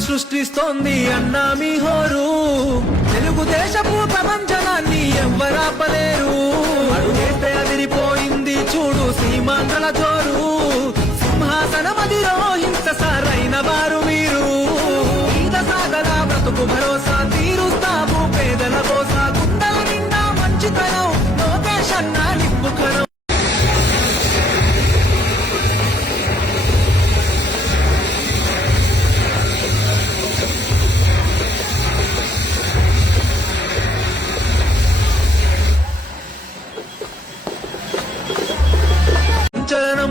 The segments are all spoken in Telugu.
సృష్టిస్తోంది అన్నా మీ హోరు తెలుగుదేశపు ప్రపంచనాన్ని ఎవ్వరాపలేరు అడుగేస్తే అదిరిపోయింది చూడు సీమాంధ్రల జోరు సింహాసనమదిలో హింస సారైన వారు మీరు ఈద సాగల బ్రతుకు భరోసా తీరుస్తాము పేదల కోసా గుండెల నిండా మంచితనం లోకేష్ అన్నా నిప్పుకరం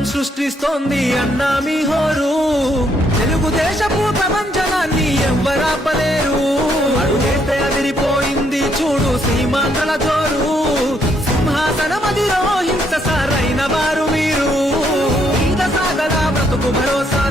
సృష్టిస్తోంది అన్నా మీ హోరు తెలుగుదేశపు ప్రపంచనాన్ని ఎవ్వరాపలేరు అడుగేస్తే అదిరిపోయింది చూడు సీమాంధ్రల జోరు సింహాసనమదిలో హింస సారైన వారు మీరు ఈద సాగల బ్రతుకు భరోసా